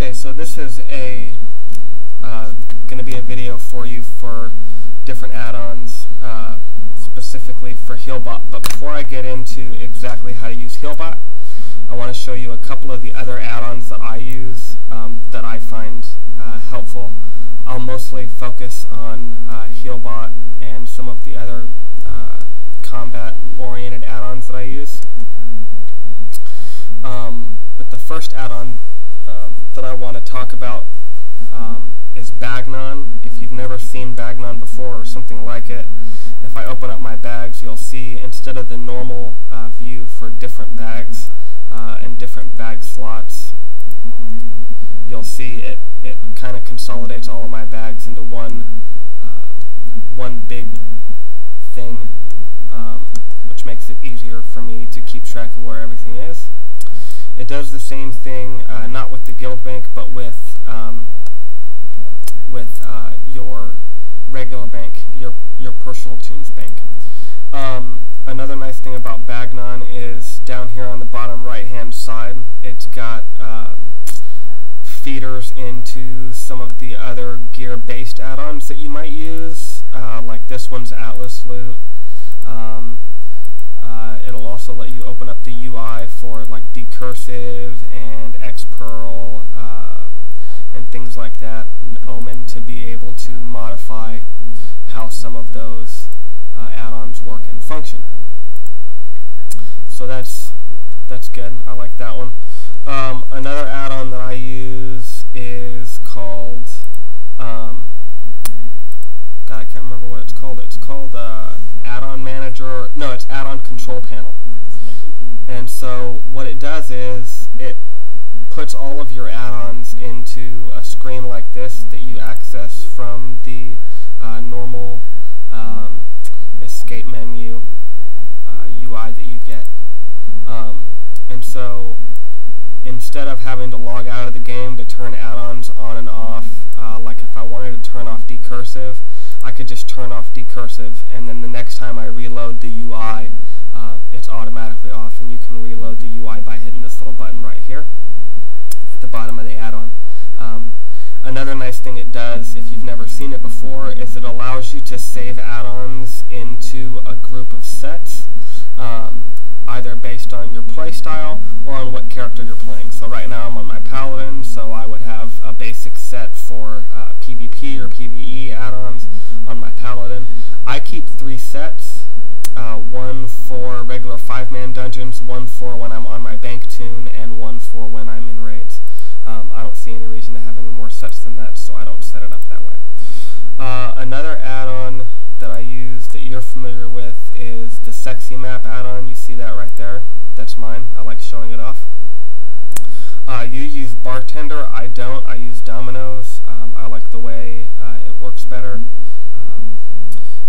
Okay, so this is going to be a video for you for different add-ons, specifically for Healbot. But before I get into exactly how to use Healbot, I want to show you a couple of the other add-ons that I use that I find helpful. I'll mostly focus on Healbot and some of the other combat-oriented add-ons that I use. But the first add-on that I want to talk about is Bagnon. If you've never seen Bagnon before or something like it, if I open up my bags, you'll see instead of the normal view for different bags and different bag slots, you'll see it kind of consolidates all of my bags into one big thing, which makes it easier for me to keep track of where everything is. It does the same thing, not with the guild bank, but with your regular bank, your personal tunes bank. Another nice thing about Bagnon is down here on the bottom right hand side, it's got feeders into some of the other gear based add-ons that you might use, like this one's Atlas Loot. It'll also let you open up the UI for like decursive and xpearl and things like that, and Omen, to be able to modify how some of those add-ons work and function. So that's good. I like that one. Another add-on that I use is called God, I can't remember what it's called. It's called Add-on Manager. No, it's Add-on Control Panel. And so what it does is it puts all of your add-ons into a screen like this that you access from the normal escape menu UI that you get. And so instead of having to log out of the game to turn add-ons on and off, like if I wanted to turn off decursive, I could just turn off decursive, and then the next time I reload the UI, it's automatically off, and you can reload the UI by hitting this little button right here at the bottom of the add-on. Another nice thing it does, if you've never seen it before, is it allows you to save add-ons into a group of sets, either based on your playstyle or on what character you're playing. So right now I'm on my Paladin, so I would have a basic set for PvP or PvE add-ons on my Paladin. I keep 3 sets, one for regular 5-man dungeons, one for when I'm on my bank tune, and one for when I'm in raids. I don't see any reason to have any more sets than that, so I don't set it up that way. Another add-on that I use that you're familiar with is the Sexy Map add-on. You see that right there? That's mine. I like showing it off. You use Bartender. I don't. I use Dominoes. I like the way it works better.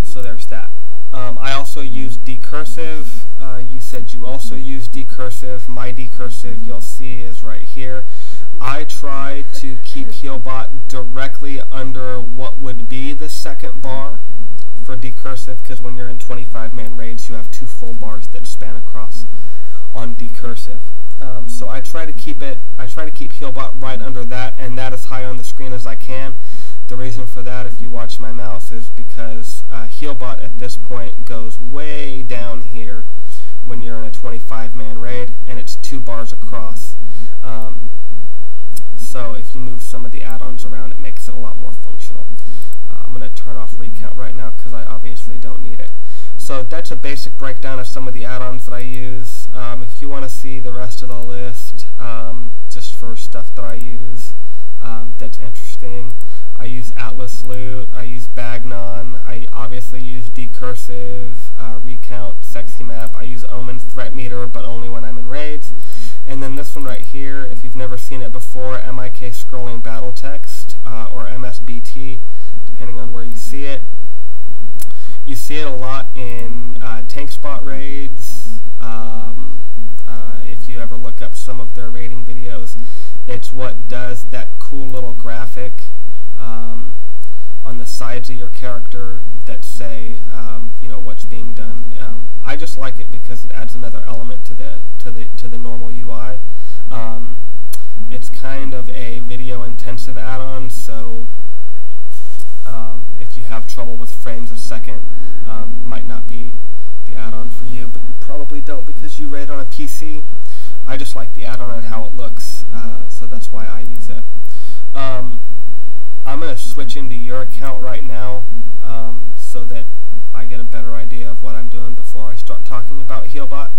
So there's that. I also use decursive. You said you also use decursive. My decursive, you'll see, is right here. I try to keep Healbot directly under what would be the second bar for decursive, because when you're in 25-man raids, you have 2 full bars that span across on decursive. So I try to keep Healbot right under that, and that as high on the screen as I can. The reason for that, if you watch my mouse, is because Healbot at this point goes way down here when you're in a 25-man raid, and it's 2 bars across. So if you move some of the add-ons around, it makes it a lot more functional. I'm going to turn off recount right now because I obviously don't need it. So that's a basic breakdown of some of the add-ons that I use. If you want to see the rest of the list, just for stuff that I use that's interesting, I use Atlas Loot, I use Bagnon, I obviously use decursive, recount, Sexy Map, I use Omen Threat Meter, but only when I'm in raids. And then this one right here, if you've never seen it before, MIK Scrolling Battle Text, or MSBT, depending on where you see it. You see it a lot in tank spot raids. If you ever look up some of their raiding videos, it's what does that cool little graphic on the sides of your character that say, you know, what's being done. I just like it because it adds another element to the normal UI. It's kind of a video intensive add-on, so if you have trouble with frames a second, might not be the add-on for you, but you probably don't because you rate on a PC. I just like the add-on and how it looks, so that's why I use it. I'm going to switch into your account right now so that I get a better idea of what I'm doing before I start talking about Healbot.